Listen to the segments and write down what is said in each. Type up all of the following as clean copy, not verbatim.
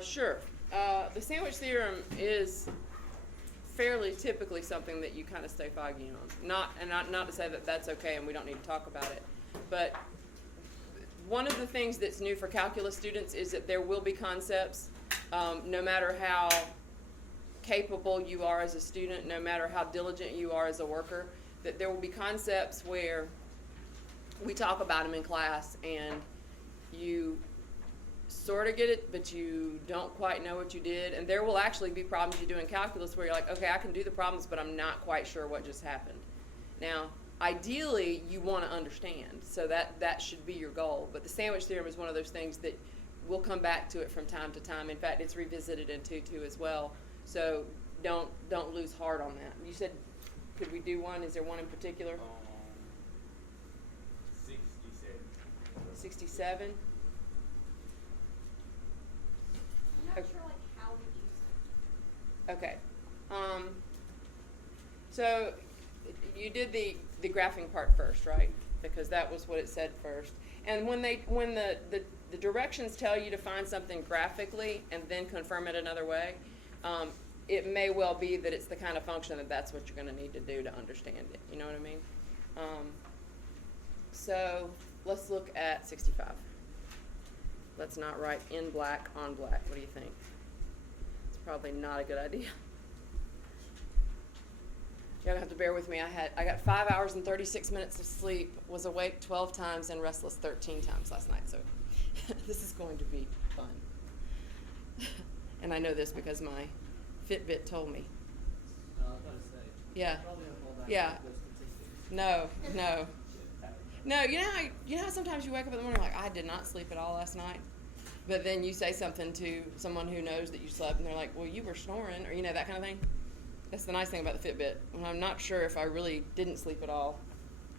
Sure. The sandwich theorem is fairly typically something that you kind of stay foggy on. Not to say that that's okay and we don't need to talk about it, but one of the things that's new for calculus students is that there will be concepts, no matter how capable you are as a student, no matter how diligent you are as a worker, that there will be concepts where we talk about them in class and you sort of get it, but you don't quite know what you did. And there will actually be problems you do in calculus where you're like, okay, I can do the problems, but I'm not quite sure what just happened. Now, ideally, you want to understand, so that should be your goal. But the sandwich theorem is one of those things that we'll come back to it from time to time. In fact, it's revisited in 2.2 as well. So don't lose heart on that. You said, could we do one? Is there one in particular? 67. 67? I'm not sure like how to use it. Okay. So you did the graphing part first, right? Because that was what it said first. And when the directions tell you to find something graphically and then confirm it another way, it may well be that it's the kind of function that's what you're going to need to do to understand it. You know what I mean? So let's look at 65. Let's not write in black on black. What do you think? It's probably not a good idea. You're gonna have to bear with me. I got 5 hours and 36 minutes of sleep, was awake 12 times and restless 13 times last night, so this is going to be fun. And I know this because my Fitbit told me. I was about to say. Yeah. Probably gonna fall back Yeah. to those statistics. No, you know how sometimes you wake up in the morning like, I did not sleep at all last night? But then you say something to someone who knows that you slept and they're like, well, you were snoring, or that kind of thing. That's the nice thing about the Fitbit. When I'm not sure if I really didn't sleep at all,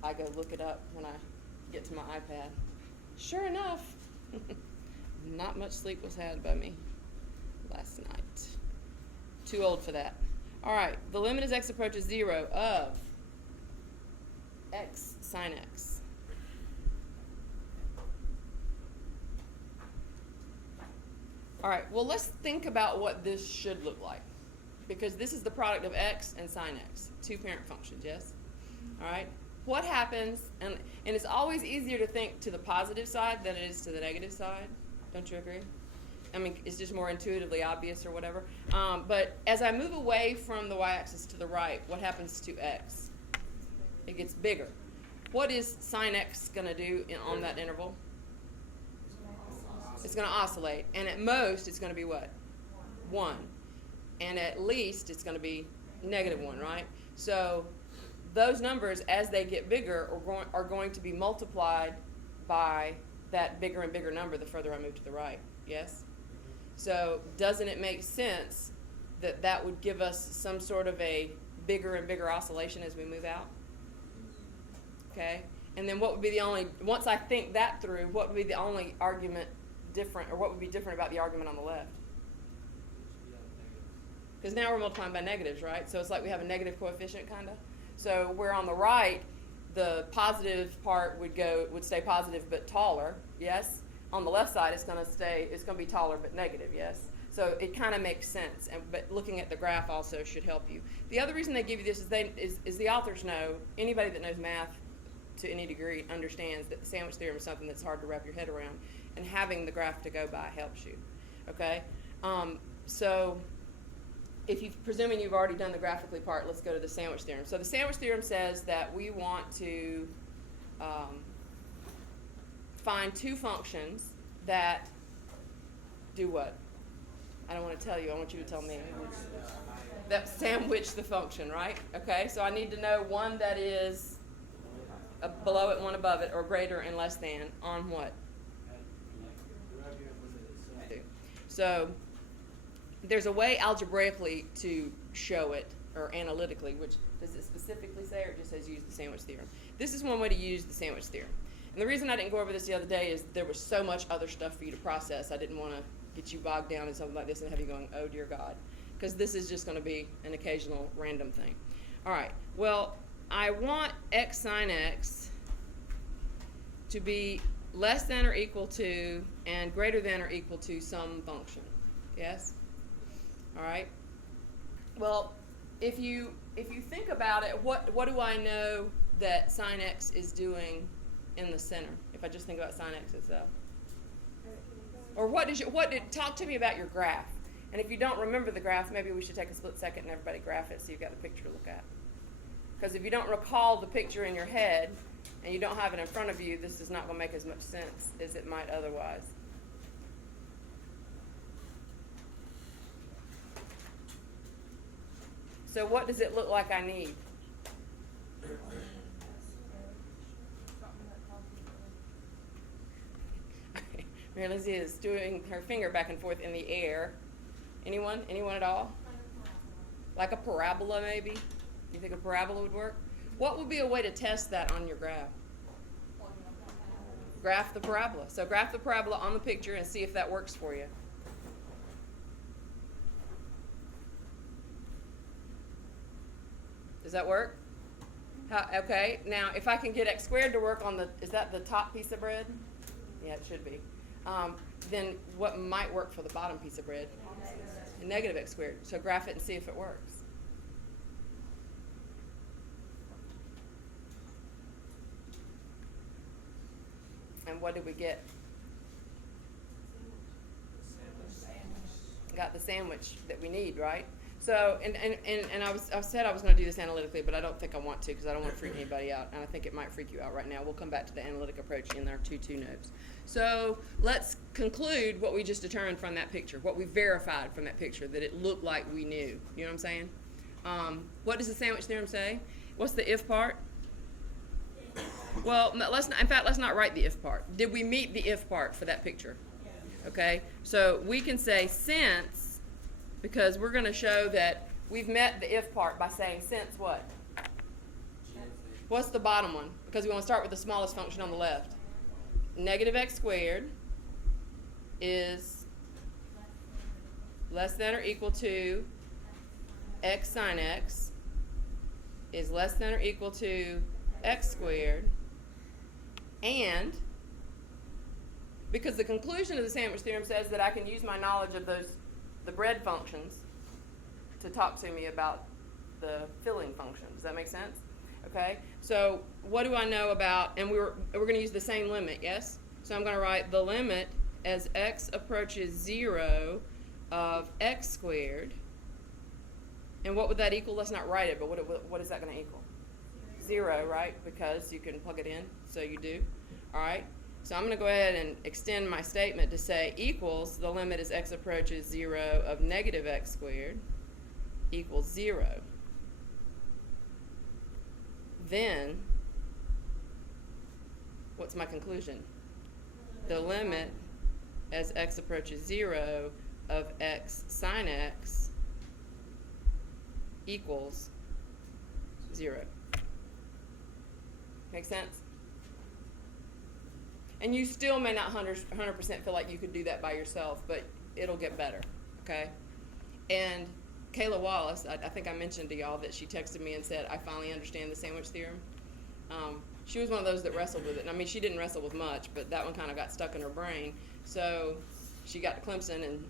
I go look it up when I get to my iPad. Sure enough, not much sleep was had by me last night. Too old for that. All right, the limit as x approaches 0 of x sine x. All right, well, let's think about what this should look like, because this is the product of x and sine x, two parent functions, yes? All right, what happens, and it's always easier to think to the positive side than it is to the negative side. Don't you agree? I mean, it's just more intuitively obvious or whatever. But as I move away from the y-axis to the right, what happens to x? It gets bigger. What is sine x going to do on that interval? It's going to oscillate. And at most, it's going to be what? 1. And at least, it's going to be -1, right? So those numbers, as they get bigger, are going to be multiplied by that bigger and bigger number the further I move to the right. Yes? So doesn't it make sense that that would give us some sort of a bigger and bigger oscillation as we move out? Okay? And then what would be the only, once I think that through, what would be the only argument different, or what would be different about the argument on the left? Because now we're multiplying by negatives, right? So it's like we have a negative coefficient, kind of. So where on the right, the positive part would stay positive but taller, yes? On the left side, it's going to be taller but negative, yes? So it kind of makes sense, but looking at the graph also should help you. The other reason they give you this is the authors know, anybody that knows math to any degree understands that the sandwich theorem is something that's hard to wrap your head around, and having the graph to go by helps you, okay? So presuming you've already done the graphically part, let's go to the sandwich theorem. So the sandwich theorem says that we want to find two functions that do what? I don't want to tell you. I want you to tell me. That sandwich the function, right? Okay, so I need to know one that is below it, one above it, or greater and less than on what? So there's a way algebraically to show it, or analytically, which does it specifically say, or it just says use the sandwich theorem? This is one way to use the sandwich theorem. And the reason I didn't go over this the other day is there was so much other stuff for you to process. I didn't want to get you bogged down in something like this and have you going, oh dear God, because this is just going to be an occasional random thing. All right, well, I want x sine x to be less than or equal to and greater than or equal to some function. Yes? All right. Well, if you think about it, what do I know that sine x is doing in the center? If I just think about sine x itself. Or talk to me about your graph. And if you don't remember the graph, maybe we should take a split second and everybody graph it so you've got the picture to look at. Because if you don't recall the picture in your head and you don't have it in front of you, this is not going to make as much sense as it might otherwise. So what does it look like I need? Mary Lizzie is doing her finger back and forth in the air. Anyone? Anyone at all? Like a parabola, maybe? You think a parabola would work? What would be a way to test that on your graph? Graph the parabola. So graph the parabola on the picture and see if that works for you. Does that work? Okay, now if I can get x squared to work on is that the top piece of bread? Yeah, it should be. Then what might work for the bottom piece of bread? Negative x squared. So graph it and see if it works. And what did we get? Got the sandwich that we need, right? So, and I said I was going to do this analytically, but I don't think I want to because I don't want to freak anybody out, and I think it might freak you out right now. We'll come back to the analytic approach in our 2-2 notes. So let's conclude what we just determined from that picture, what we verified from that picture, that it looked like we knew. You know what I'm saying? What does the sandwich theorem say? What's the if part? Well, let's not write the if part. Did we meet the if part for that picture? Okay, so we can say since, because we're going to show that we've met the if part by saying since what? What's the bottom one? Because we want to start with the smallest function on the left. Negative x squared is less than or equal to x sine x is less than or equal to x squared, and because the conclusion of the sandwich theorem says that I can use my knowledge of the bread functions to talk to me about the filling function. Does that make sense? Okay, so what do I know about, and we're going to use the same limit, yes? So I'm going to write the limit as x approaches 0 of x squared, and what would that equal? Let's not write it, but what is that going to equal? 0, right? Because you can plug it in, so you do. All right, so I'm going to go ahead and extend my statement to say equals the limit as x approaches 0 of negative x squared equals 0. Then, what's my conclusion? The limit as x approaches 0 of x sine x equals 0. Make sense? And you still may not 100% feel like you could do that by yourself, but it'll get better, okay? And Kayla Wallace, I think I mentioned to y'all that she texted me and said, I finally understand the sandwich theorem. She was one of those that wrestled with it. And I mean, she didn't wrestle with much, but that one kind of got stuck in her brain. So she got to Clemson and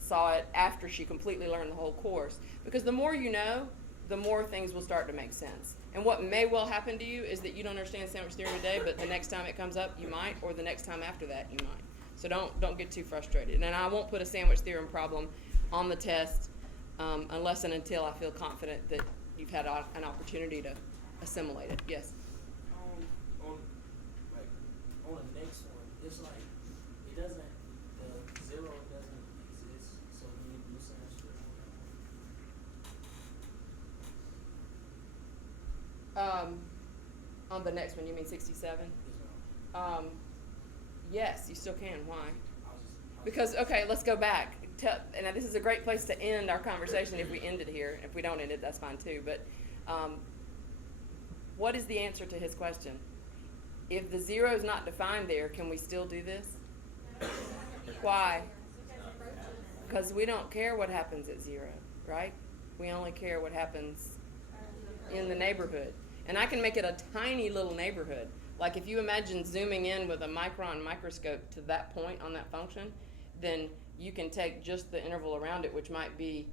saw it after she completely learned the whole course. Because the more you know, the more things will start to make sense. And what may well happen to you is that you don't understand sandwich theorem today, but the next time it comes up, you might, or the next time after that, you might. So don't get too frustrated. And I won't put a sandwich theorem problem on the test unless and until I feel confident that you've had an opportunity to assimilate it. Yes? On the next one, it's like, it doesn't, the 0 doesn't exist, so we need to do sandwich theorem on that. On the next one, you mean 67? Yes, ma'am. Yes, you still can. Why? I was just- Because, okay, let's go back. And this is a great place to end our conversation if we end it here. If we don't end it, that's fine too. But what is the answer to his question? If the 0 is not defined there, can we still do this? Why? Because we don't care what happens at 0, right? We only care what happens in the neighborhood. And I can make it a tiny little neighborhood. Like if you imagine zooming in with a micron microscope to that point on that function, then you can take just the interval around it, which might be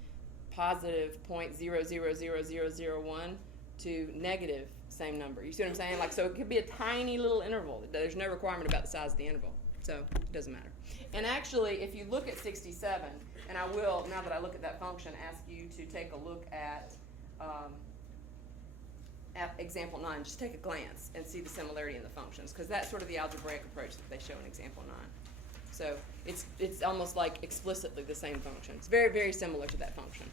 positive 0.000001 to negative same number. You see what I'm saying? Like, so it could be a tiny little interval. There's no requirement about the size of the interval. So it doesn't matter. And actually, if you look at 67, and I will, now that I look at that function, ask you to take a look at example 9. Just take a glance and see the similarity in the functions, because that's sort of the algebraic approach that they show in example 9. So it's almost like explicitly the same function. It's very, very similar to that function.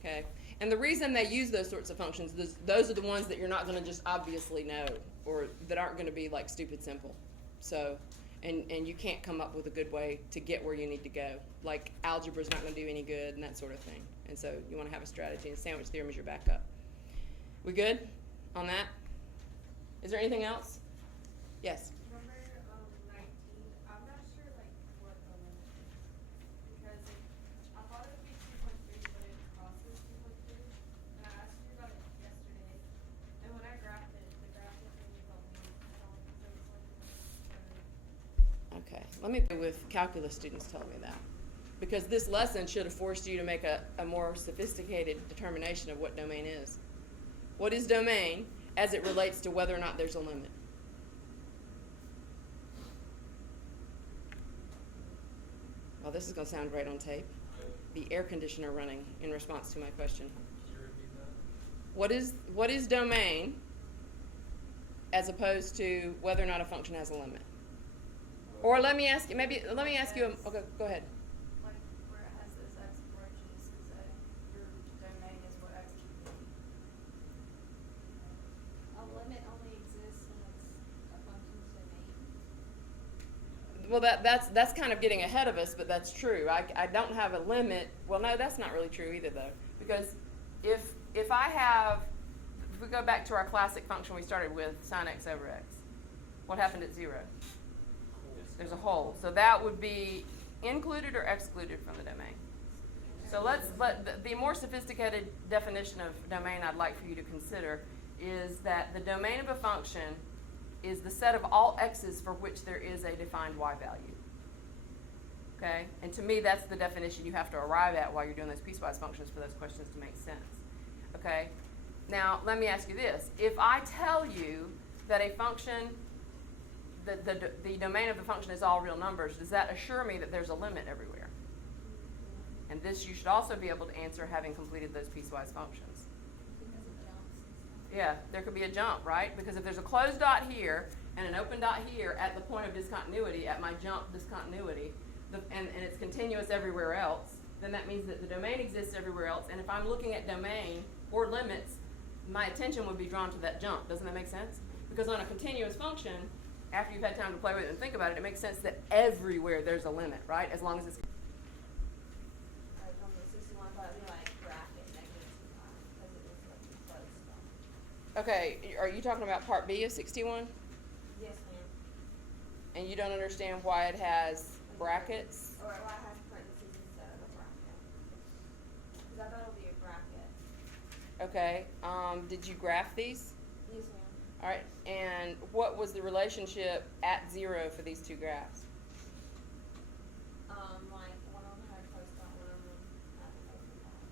Okay? And the reason they use those sorts of functions, those are the ones that you're not going to just obviously know, or that aren't going to be like stupid simple. So, and you can't come up with a good way to get where you need to go. Like algebra's not going to do any good and that sort of thing. And so you want to have a strategy, and sandwich theorem is your backup. We good on that? Is there anything else? Yes. Number 19, I'm not sure like what the limit is. Because I thought it would be 2.3, but it crosses 2.3. And I asked you about it yesterday. And when I graphed it, the graph didn't really help me at all. So it's like, Okay. Let me go with calculus students telling me that. Because this lesson should have forced you to make a more sophisticated determination of what domain is. What is domain as it relates to whether or not there's a limit? Well, this is going to sound great on tape. The air conditioner running in response to my question. Can you repeat that? What is domain as opposed to whether or not a function has a limit? Or let me ask you, okay, go ahead. like where it has those x approaches, is that your domain is what x can be. A limit only exists when it's a function's domain. Well, that's kind of getting ahead of us, but that's true. I don't have a limit. Well, no, that's not really true either, though, because if we go back to our classic function we started with, sine x over x, what happened at 0? There's a hole. So that would be included or excluded from the domain. So the more sophisticated definition of domain I'd like for you to consider is that the domain of a function is the set of all x's for which there is a defined y value. Okay? And to me, that's the definition you have to arrive at while you're doing those piecewise functions for those questions to make sense. Okay? Now, let me ask you this. If I tell you that a function, the domain of the function is all real numbers, does that assure me that there's a limit everywhere? And this you should also be able to answer having completed those piecewise functions. Because it jumps. Yeah, there could be a jump, right? Because if there's a closed dot here and an open dot here at the point of discontinuity, at my jump discontinuity, and it's continuous everywhere else, then that means that the domain exists everywhere else. And if I'm looking at domain or limits, my attention would be drawn to that jump. Doesn't that make sense? Because on a continuous function, after you've had time to play with it and think about it, it makes sense that everywhere there's a limit, right? As long as it's... Like on the 61, but it'd be like bracket -2 because it is like the closed stuff. Okay, are you talking about part B of 61? Yes, ma'am. And you don't understand why it has brackets? Or why it has parentheses instead of a bracket? Because I thought it would be a bracket. Okay, did you graph these? Yes, ma'am. All right, and what was the relationship at 0 for these two graphs? Like one of them had a closed dot, one of them had an open dot.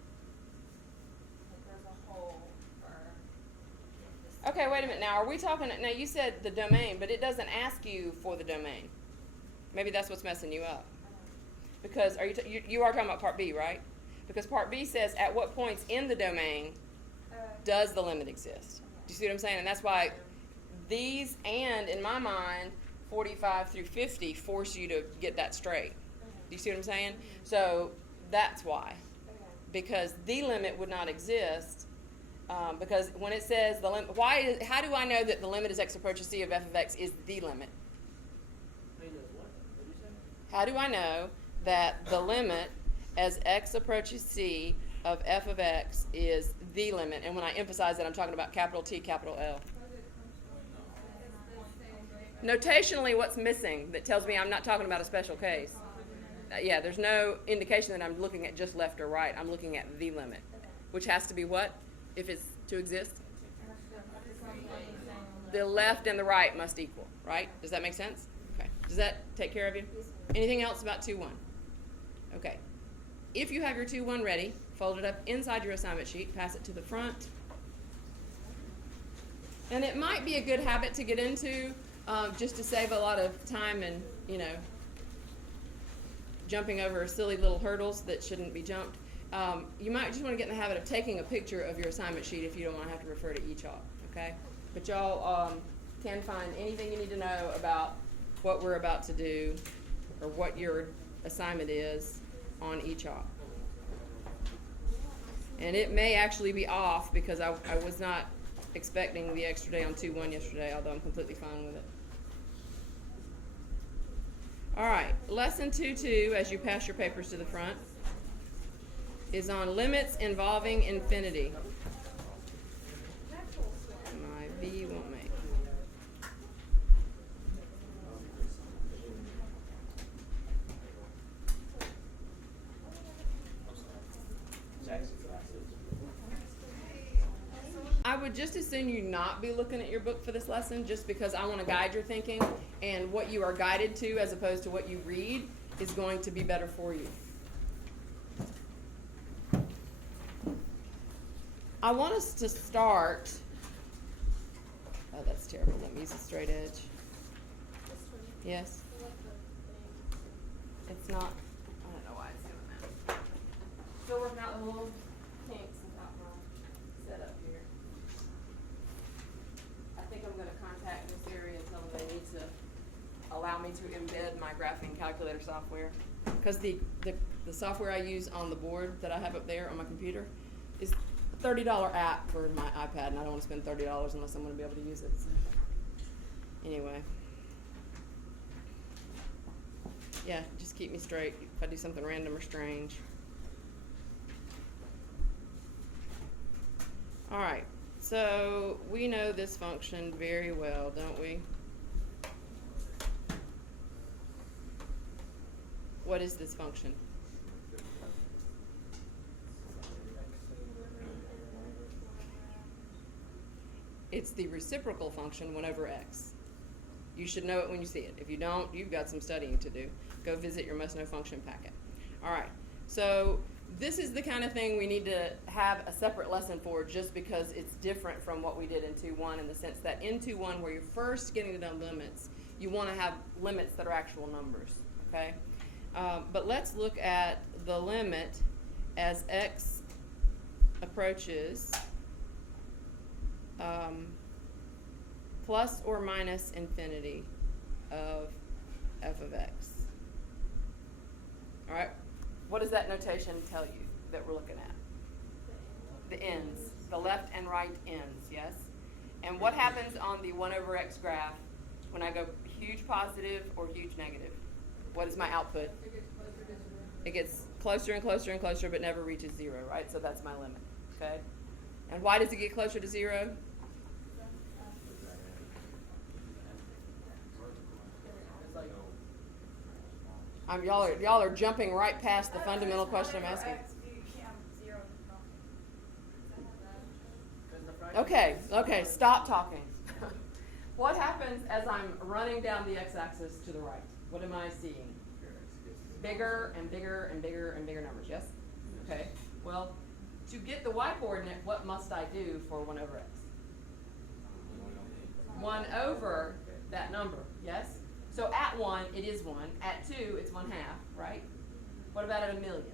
Like there's a hole for this. Okay, wait a minute. Now, are we talking? Now, you said the domain, but it doesn't ask you for the domain. Maybe that's what's messing you up. Because you are talking about part B, right? Because part B says at what points in the domain does the limit exist? Do you see what I'm saying? And that's why these and, in my mind, 45 through 50 force you to get that straight. Do you see what I'm saying? So that's why. Because the limit would not exist. Because when it says the limit, how do I know that the limit as x approaches c of f of x is the limit? Wait, what? What did you say? How do I know that the limit as x approaches c of f of x is the limit? And when I emphasize that, I'm talking about capital T, capital L. Notationally, what's missing that tells me I'm not talking about a special case? Yeah, there's no indication that I'm looking at just left or right. I'm looking at the limit, which has to be what, if it's to exist? The left and the right must equal, right? Does that make sense? Okay. Does that take care of you? Anything else about 2-1? Okay. If you have your 2-1 ready, fold it up inside your assignment sheet, pass it to the front. And it might be a good habit to get into, just to save a lot of time and, jumping over silly little hurdles that shouldn't be jumped. You might just want to get in the habit of taking a picture of your assignment sheet if you don't want to have to refer to each op, okay? But y'all can find anything you need to know about what we're about to do or what your assignment is on each op. And it may actually be off because I was not expecting the extra day on 2-1 yesterday, although I'm completely fine with it. All right, lesson 2-2, as you pass your papers to the front, is on limits involving infinity. My V won't make. I would just as soon you not be looking at your book for this lesson, just because I want to guide your thinking, and what you are guided to as opposed to what you read is going to be better for you. I want us to start, oh, that's terrible. Let me use a straight edge. Yes? It's not, I don't know why it's doing that. Still working out the little kinks about my setup here. I think I'm gonna contact this area and tell them they need to allow me to embed my graphing calculator software. Cause the software I use on the board that I have up there on my computer is a $30 app for my iPad, and I don't wanna spend $30 unless I'm gonna be able to use it, so. Anyway. Yeah, just keep me straight if I do something random or strange. All right, so we know this function very well, don't we? What is this function? It's the reciprocal function 1 over x. You should know it when you see it. If you don't, you've got some studying to do. Go visit your must know function packet. All right, so this is the kind of thing we need to have a separate lesson for, just because it's different from what we did in 2-1, in the sense that in 2-1, where you're first getting to know limits, you want to have limits that are actual numbers, okay? But let's look at the limit as x approaches plus or minus infinity of f of x. All right, what does that notation tell you that we're looking at? The ends, the left and right ends, yes? And what happens on the 1 over x graph when I go huge positive or huge negative? What is my output? It gets closer and closer and closer, but never reaches 0, right? So that's my limit, okay? And why does it get closer to 0? Y'all are jumping right past the fundamental question I'm asking. Okay, stop talking. What happens as I'm running down the x-axis to the right? What am I seeing? Bigger and bigger and bigger and bigger numbers, yes? Okay, well, to get the y coordinate, what must I do for 1 over x? 1 over that number, yes? So at 1, it is 1. At 2, it's 1/2, right? What about at 1,000,000?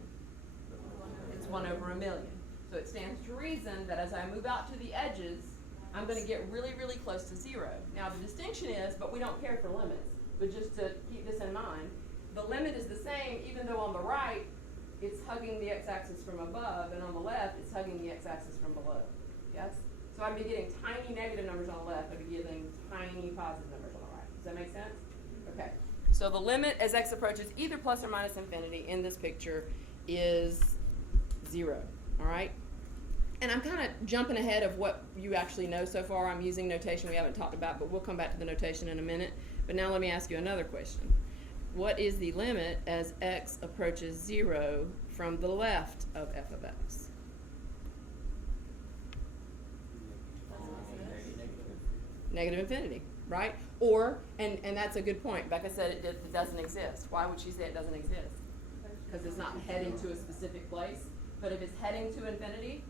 It's 1 over 1,000,000. So it stands to reason that as I move out to the edges, I'm going to get really, really close to 0. Now the distinction is, but we don't care for limits, but just to keep this in mind, the limit is the same even though on the right, it's hugging the x-axis from above, and on the left, it's hugging the x-axis from below, yes? So I'd be getting tiny negative numbers on the left, I'd be getting tiny positive numbers on the right. Does that make sense? Okay, so the limit as x approaches either plus or minus infinity in this picture is 0, all right? And I'm kind of jumping ahead of what you actually know so far. I'm using notation we haven't talked about, but we'll come back to the notation in a minute. But now let me ask you another question. What is the limit as x approaches 0 from the left of f of x? Negative infinity, right? Or, and that's a good point. Becca said it doesn't exist. Why would she say it doesn't exist? because it's not heading to a specific place. But if it's heading to infinity,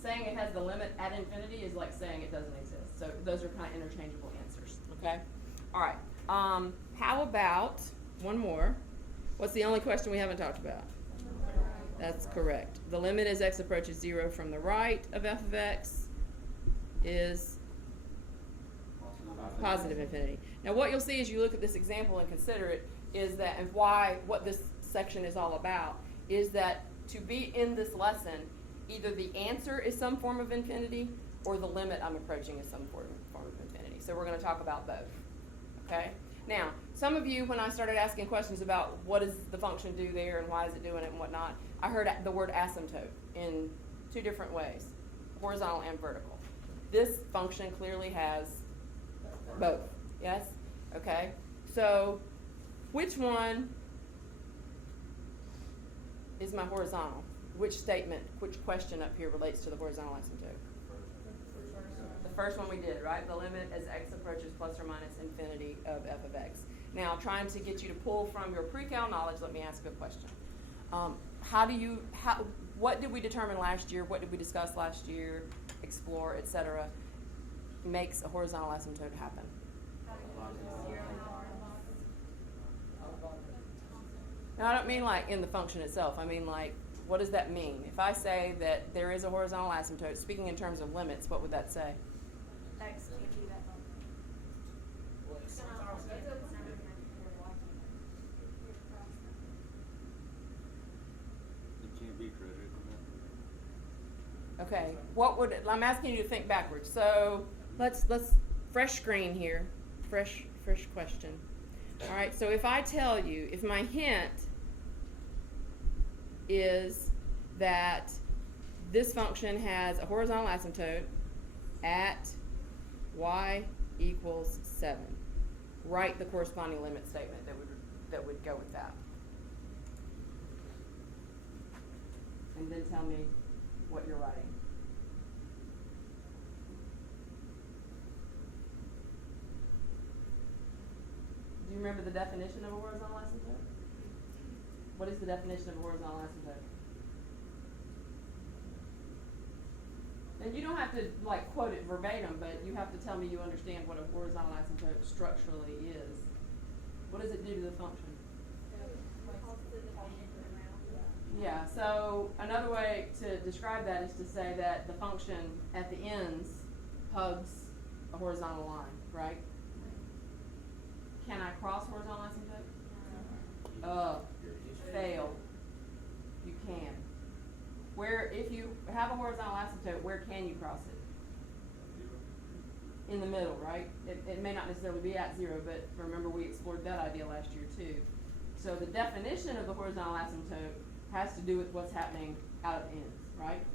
saying it has the limit at infinity is like saying it doesn't exist. So those are kind of interchangeable answers, okay? All right, how about one more? What's the only question we haven't talked about? That's correct. The limit as x approaches 0 from the right of f of x is positive infinity. Now what you'll see as you look at this example and consider it is that, and why, what this section is all about, is that to be in this lesson, either the answer is some form of infinity or the limit I'm approaching is some form of infinity. So we're going to talk about both, okay? Now, some of you, when I started asking questions about what does the function do there and why is it doing it and whatnot, I heard the word asymptote in two different ways, horizontal and vertical. This function clearly has both, yes? Okay, so which one is my horizontal? Which statement, which question up here relates to the horizontal asymptote? The first one we did, right? The limit as x approaches plus or minus infinity of f of x. Now, trying to get you to pull from your pre-cal knowledge, let me ask you a question. What did we determine last year? What did we discuss last year? Explore, etc. Makes a horizontal asymptote happen. Now, I don't mean like in the function itself. I mean like, what does that mean? If I say that there is a horizontal asymptote, speaking in terms of limits, what would that say? X can't be that number. Well, it's sometimes that. It can't be critical. Okay, I'm asking you to think backwards. So let's fresh screen here, fresh question. All right, so if I tell you, if my hint is that this function has a horizontal asymptote at y equals 7, write the corresponding limit statement that would go with that. And then tell me what you're writing. Do you remember the definition of a horizontal asymptote? What is the definition of a horizontal asymptote? And you don't have to like quote it verbatim, but you have to tell me you understand what a horizontal asymptote structurally is. What does it do to the function? Yeah, so another way to describe that is to say that the function at the ends hugs a horizontal line, right? Can I cross horizontal asymptote? Fail. You can. Where, if you have a horizontal asymptote, where can you cross it? In the middle, right? It may not necessarily be at 0, but remember we explored that idea last year too. So the definition of the horizontal asymptote has to do with what's happening out at the ends, right?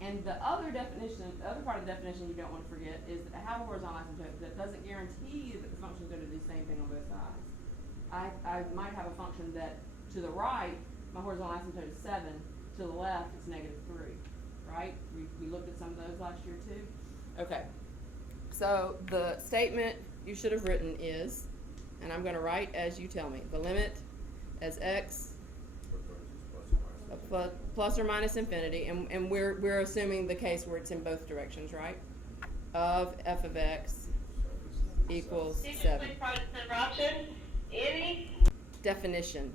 And the other definition, the other part of the definition you don't want to forget is that I have a horizontal asymptote that doesn't guarantee you that the function is going to do the same thing on both sides. I might have a function that to the right, my horizontal asymptote is 7, to the left it's -3, right? We looked at some of those last year too. Okay, so the statement you should have written is, and I'm going to write as you tell me, the limit as x plus or minus infinity, and we're assuming the case where it's in both directions, right? Of f of x equals 7. Definition.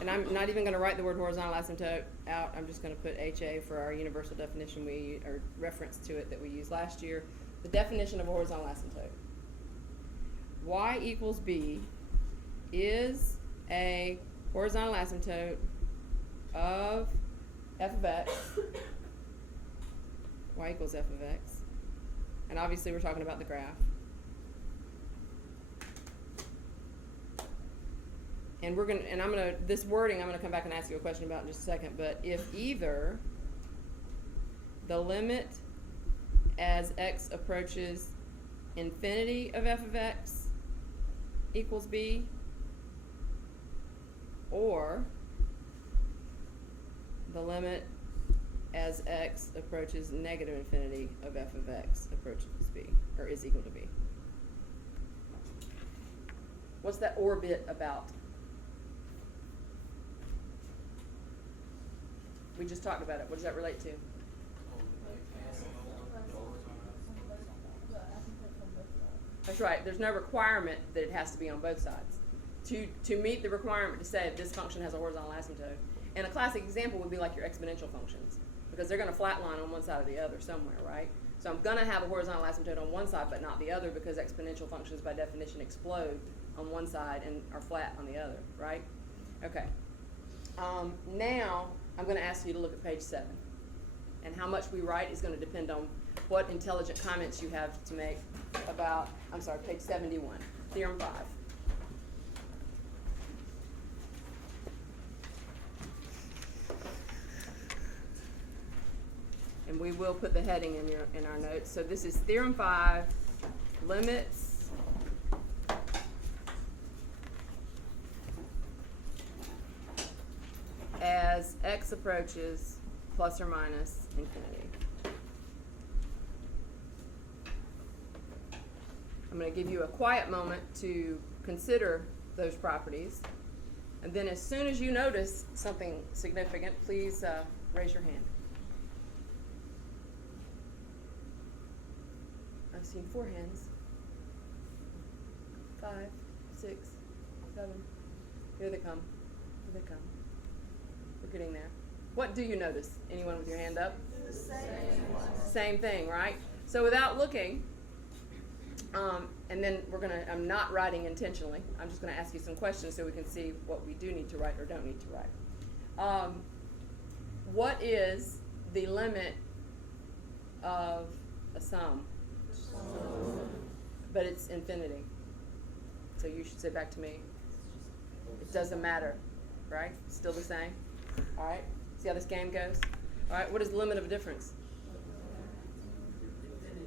And I'm not even going to write the word horizontal asymptote out. I'm just going to put HA for our universal definition or reference to it that we used last year. The definition of a horizontal asymptote. Y equals b is a horizontal asymptote of f of x. Y equals f of x. And obviously we're talking about the graph. And this wording I'm gonna come back and ask you a question about in just a second, but if either the limit as x approaches infinity of f of x equals b, or the limit as x approaches negative infinity of f of x approaches b, or is equal to b. What's that or bit about? We just talked about it. What does that relate to? That's right. There's no requirement that it has to be on both sides. To meet the requirement to say that this function has a horizontal asymptote. And a classic example would be like your exponential functions, because they're going to flatline on one side or the other somewhere, right? So I'm going to have a horizontal asymptote on one side but not the other, because exponential functions by definition explode on one side and are flat on the other, right? Okay. Now I'm going to ask you to look at page 7. And how much we write is going to depend on what intelligent comments you have to make about, I'm sorry, page 71, Theorem 5. And we will put the heading in our notes. So this is Theorem 5, limits as x approaches plus or minus infinity. I'm going to give you a quiet moment to consider those properties. And then as soon as you notice something significant, please raise your hand. I've seen 4 hands. 5, 6, 7. Here they come. Here they come. We're getting there. What do you notice? Anyone with your hand up? Same thing, right? So without looking, and then I'm not writing intentionally. I'm just going to ask you some questions so we can see what we do need to write or don't need to write. What is the limit of a sum? But it's infinity. So you should say back to me. It doesn't matter, right? Still the same. All right. See how this game goes? All right. What is the limit of a difference?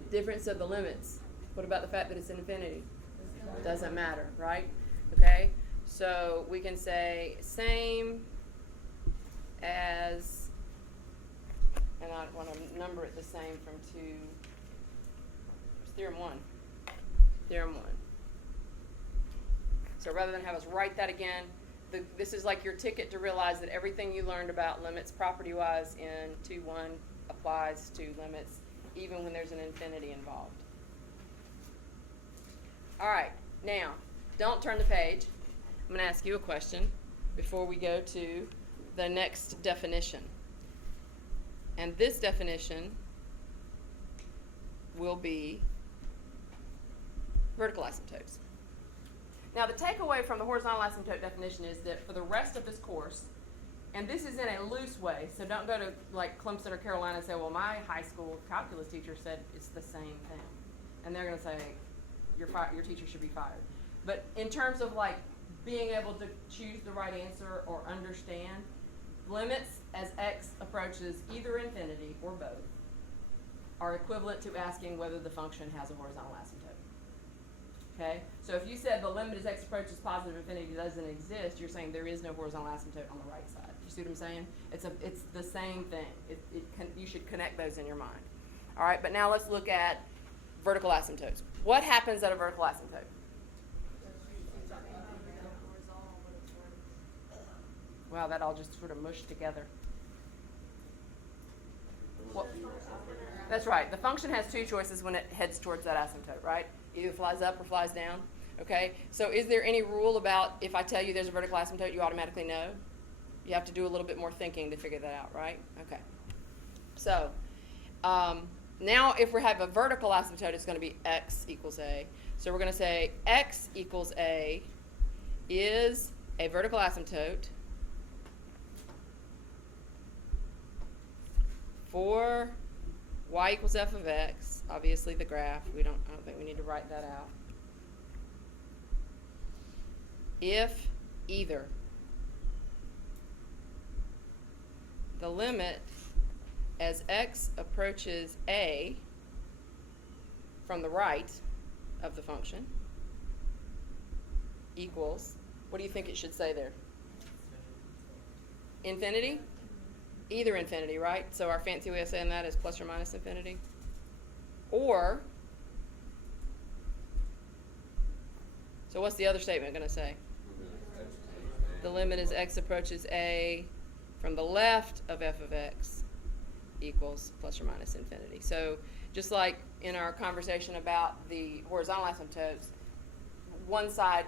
Difference of the limits. What about the fact that it's infinity? Doesn't matter, right? Okay. So we can say same as, and I want to number it the same from 2. Theorem 1. Theorem 1. So rather than have us write that again, this is like your ticket to realize that everything you learned about limits property-wise in 2.1 applies to limits, even when there's an infinity involved. All right, now, don't turn the page. I'm going to ask you a question before we go to the next definition. And this definition will be vertical asymptotes. Now, the takeaway from the horizontal asymptote definition is that for the rest of this course, and this is in a loose way, so don't go to like Clemson or Carolina and say, well, my high school calculus teacher said it's the same thing. And they're going to say, your teacher should be fired. But in terms of like being able to choose the right answer or understand, limits as x approaches either infinity or both are equivalent to asking whether the function has a horizontal asymptote. Okay? So if you said the limit as x approaches positive infinity doesn't exist, you're saying there is no horizontal asymptote on the right side. You see what I'm saying? It's the same thing. You should connect those in your mind. All right, but now let's look at vertical asymptotes. What happens at a vertical asymptote? Wow, that all just sort of mushed together. What? That's right. The function has 2 choices when it heads towards that asymptote, right? Either flies up or flies down. Okay? So is there any rule about if I tell you there's a vertical asymptote, you automatically know? You have to do a little bit more thinking to figure that out, right? Okay. So now if we have a vertical asymptote, it's going to be x equals a. So we're going to say x equals a is a vertical asymptote for y equals f of x, obviously the graph. I don't think we need to write that out. If either the limit as x approaches a from the right of the function equals, what do you think it should say there? Infinity? Either infinity, right? So our fancy way of saying that is plus or minus infinity. Or, so what's the other statement going to say? The limit as x approaches a from the left of f of x equals plus or minus infinity. So just like in our conversation about the horizontal asymptotes, one side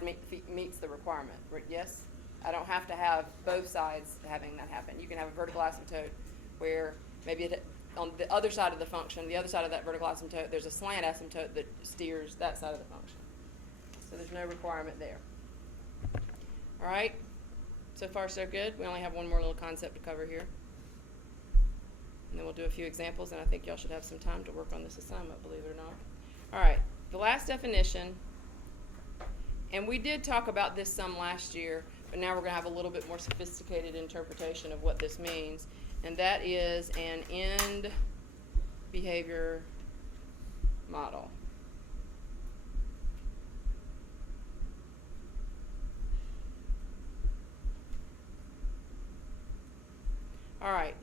meets the requirement. Yes? I don't have to have both sides having that happen. You can have a vertical asymptote where maybe on the other side of the function, the other side of that vertical asymptote, there's a slant asymptote that steers that side of the function. So there's no requirement there. All right? So far, so good. We only have one more little concept to cover here. And then we'll do a few examples, and I think y'all should have some time to work on this assignment, believe it or not. All right, the last definition, and we did talk about this some last year, but now we're going to have a little bit more sophisticated interpretation of what this means, and that is an end behavior model. All right.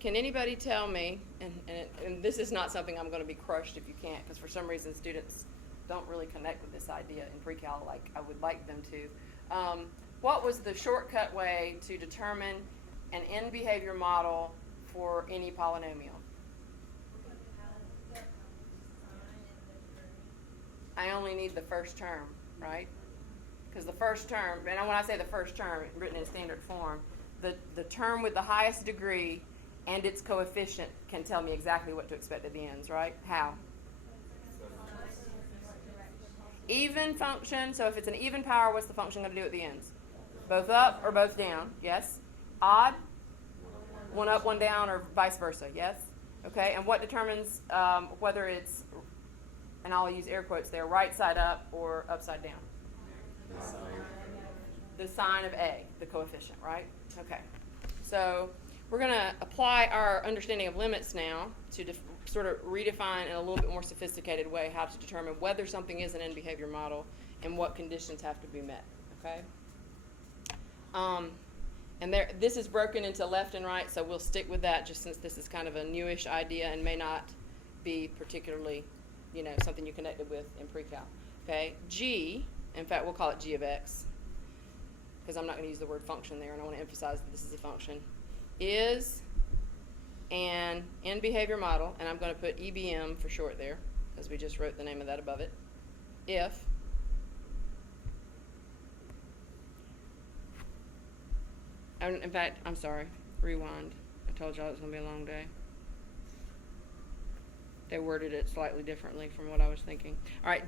Can anybody tell me, and this is not something I'm going to be crushed if you can't, because for some reason students don't really connect with this idea in pre-cal like I would like them to. What was the shortcut way to determine an end behavior model for any polynomial? I only need the first term, right? Because the first term, and when I say the first term, written in standard form, the term with the highest degree and its coefficient can tell me exactly what to expect at the ends, right? How? Even function, so if it's an even power, what's the function going to do at the ends? Both up or both down, yes? Odd? One up, one down, or vice versa, yes? Okay, and what determines whether it's, and I'll use air quotes there, right side up or upside down? The sign of A, the coefficient, right? Okay, so we're going to apply our understanding of limits now to sort of redefine in a little bit more sophisticated way how to determine whether something is an end behavior model and what conditions have to be met, okay? And this is broken into left and right, so we'll stick with that just since this is kind of a newish idea and may not be particularly, something you connected with in pre-cal, okay? G, in fact, we'll call it G of X because I'm not going to use the word function there, and I want to emphasize that this is a function, is an end behavior model, and I'm going to put EBM for short there because we just wrote the name of that above it, if in fact, I'm sorry, rewind. I told y'all it was going to be a long day. They worded it slightly differently from what I was thinking. All right.